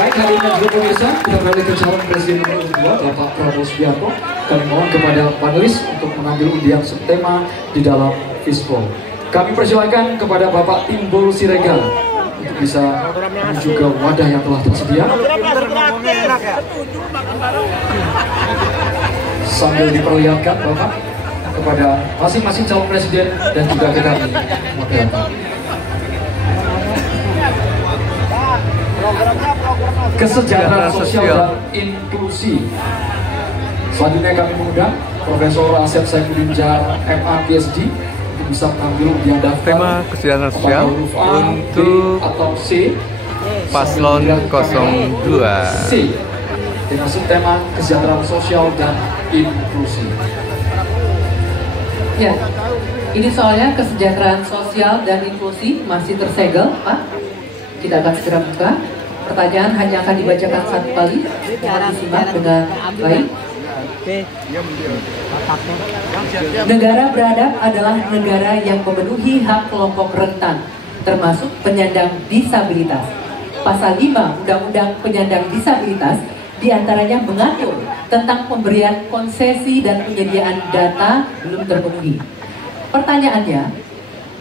Baik, hadirin juga pemirsa, kita beralih ke calon presiden nomor 2, Bapak Prabowo Subianto. Kami mohon kepada panelis untuk mengambil undian subtema di dalam fishbowl. Kami persilakan kepada Bapak Timbul Siregar untuk bisa menuju ke wadah yang telah tersedia. Sambil diperlihatkan Bapak kepada masing-masing calon presiden dan juga ke kami moderator. Kesejahteraan sosial dan inklusi. Selanjutnya kami mengundang Profesor Asep Saifuddin Jar, MA, PhD, untuk bisa mengambil undian daftar tema kesejahteraan sosial untuk atau C paslon 02 C dengan subtema kesejahteraan sosial dan inklusi. Ya, ini soalnya kesejahteraan sosial dan inklusi masih tersegel, Pak. Kita akan segera buka. Pertanyaan hanya akan dibacakan satu kali, mohon disimak dengan baik. Negara beradab adalah negara yang memenuhi hak kelompok rentan, termasuk penyandang disabilitas. Pasal 5 Undang-Undang Penyandang Disabilitas diantaranya mengatur tentang pemberian konsesi dan penyediaan data belum terpenuhi. Pertanyaannya,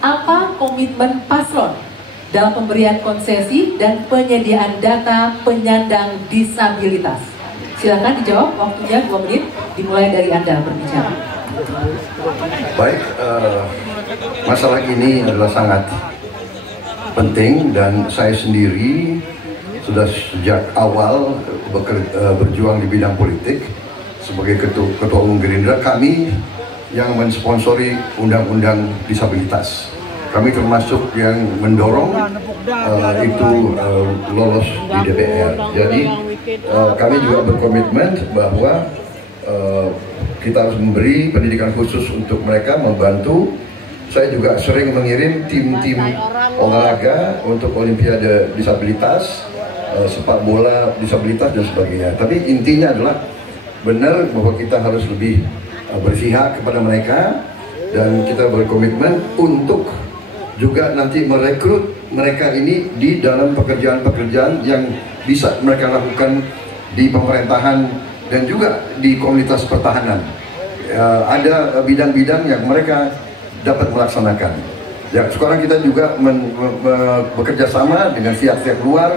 apa komitmen paslon dalam pemberian konsesi dan penyediaan data penyandang disabilitas? Silakan dijawab, waktunya 2 menit, dimulai dari Anda berbicara. Baik, masalah ini adalah sangat penting dan saya sendiri sudah sejak awal berjuang di bidang politik sebagai ketua umum Gerindra. Kami yang mensponsori undang-undang disabilitas. Kami termasuk yang mendorong itu lolos di DPR. Jadi kami juga berkomitmen bahwa kita harus memberi pendidikan khusus untuk mereka, membantu. Saya juga sering mengirim tim-tim olahraga untuk Olimpiade disabilitas, sepak bola disabilitas dan sebagainya. Tapi intinya adalah benar bahwa kita harus lebih berpihak kepada mereka dan kita berkomitmen untuk juga nanti merekrut mereka ini di dalam pekerjaan-pekerjaan yang bisa mereka lakukan di pemerintahan dan juga di komunitas pertahanan. Ada bidang-bidang yang mereka dapat melaksanakan. Ya, sekarang kita juga bekerja sama dengan pihak-pihak luar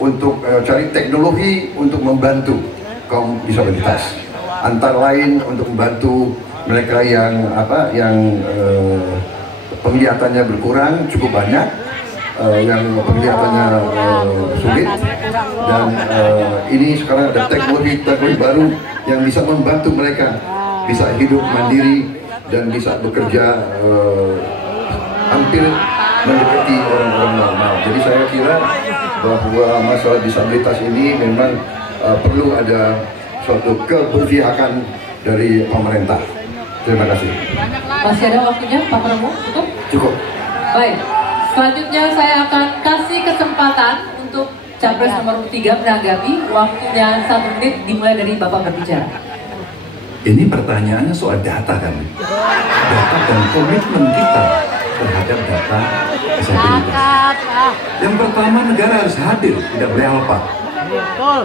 untuk cari teknologi untuk membantu kaum disabilitas. Antara lain untuk membantu mereka yang penglihatannya berkurang cukup banyak, yang penglihatannya sulit, dan ini sekarang ada teknologi baru yang bisa membantu mereka bisa hidup mandiri dan bisa bekerja hampir mendekati orang-orang normal. Jadi saya kira bahwa masalah disabilitas ini memang perlu ada suatu keberpihakan dari pemerintah. Terima kasih. Masih ada waktunya, Pak Prabowo? Cukup? Cukup. Baik, selanjutnya saya akan kasih kesempatan untuk Capres nomor 3 menanggapi. Waktunya 1 menit, dimulai dari Bapak berbicara. Ini pertanyaannya soal data kan? Data dan komitmen kita terhadap data disabilitas. Yang pertama, negara harus hadir, tidak boleh alpa.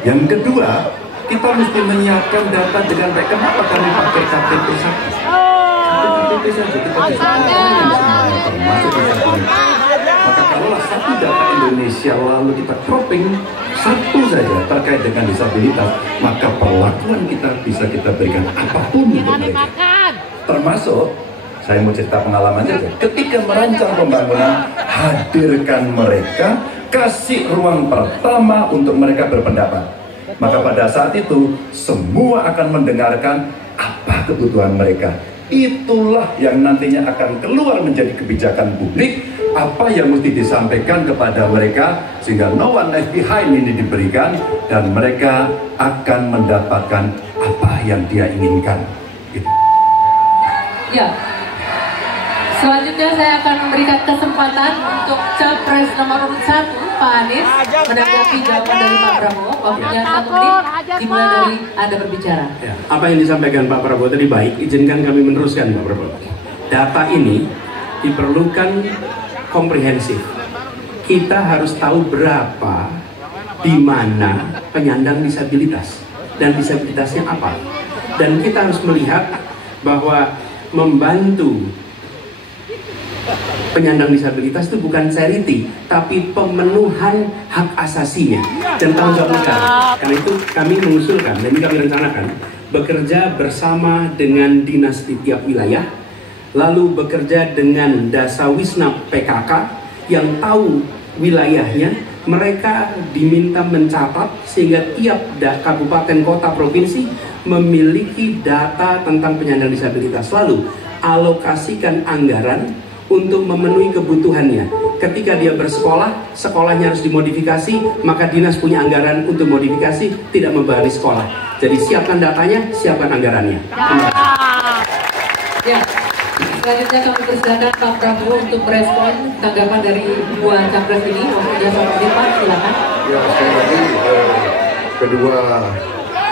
Yang kedua, kita mesti menyiapkan data dengan baik. Kenapa kami pakai KTP satu? KTP saja kita bisa termasuk disabilitas. Maka kalaulah satu data Indonesia lalu kita cropping satu saja terkait dengan disabilitas, maka perlakuan kita bisa kita berikan apapun untuk mereka. Termasuk, saya mau cerita pengalaman saja. Ketika merancang pembangunan, hadirkan mereka, kasih ruang pertama untuk mereka berpendapat. Maka pada saat itu semua akan mendengarkan apa kebutuhan mereka. Itulah yang nantinya akan keluar menjadi kebijakan publik, apa yang mesti disampaikan kepada mereka sehingga no one left behind ini diberikan dan mereka akan mendapatkan apa yang dia inginkan. Gitu. Ya. Selanjutnya saya akan memberikan kesempatan untuk Capres nomor 1, Pak Anies, menanggapi jawaban dari Pak Prabowo. Waktunya 1 menit, dimulai dari Anda berbicara. Ya, apa yang disampaikan Pak Prabowo tadi baik, izinkan kami meneruskan Pak Prabowo. Data ini diperlukan komprehensif. Kita harus tahu berapa di mana penyandang disabilitas dan disabilitasnya apa. Dan kita harus melihat bahwa membantu penyandang disabilitas itu bukan charity, tapi pemenuhan hak asasinya dan tanggung jawab negara. Karena itu kami mengusulkan, dan ini kami rencanakan, bekerja bersama dengan dinas di tiap wilayah, lalu bekerja dengan Dasawisna PKK yang tahu wilayahnya. Mereka diminta mencatat sehingga tiap kabupaten, kota, provinsi memiliki data tentang penyandang disabilitas. Lalu alokasikan anggaran untuk memenuhi kebutuhannya. Ketika dia bersekolah, sekolahnya harus dimodifikasi, maka dinas punya anggaran untuk modifikasi, tidak membebani sekolah. Jadi siapkan datanya, siapkan anggarannya. Ya, selanjutnya kami persilakan Pak Prabowo untuk merespon tanggapan dari dua capres ini. Waktunya 1 menit, Pak, silakan. Ya, sekali lagi kedua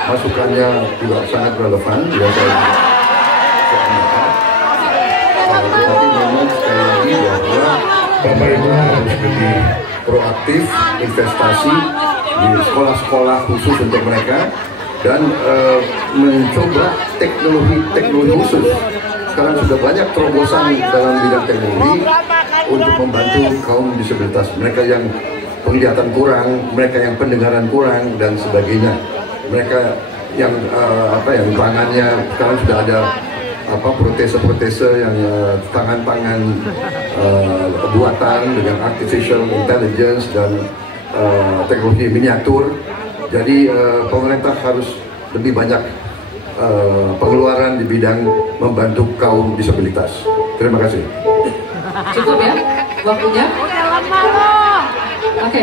masukannya juga sangat relevan. Ya, tetapi memang sekali lagi bahwa pemerintah harus lebih proaktif investasi di sekolah-sekolah khusus untuk mereka dan mencoba teknologi khusus. Sekarang sudah banyak terobosan dalam bidang teknologi untuk membantu kaum disabilitas, mereka yang penglihatan kurang, mereka yang pendengaran kurang dan sebagainya, mereka yang yang tangannya sekarang sudah ada protese-protese yang tangan-tangan buatan dengan artificial intelligence dan teknologi miniatur. Jadi pemerintah harus lebih banyak pengeluaran di bidang membantu kaum disabilitas. Terima kasih. Cukup ya waktunya? Oke.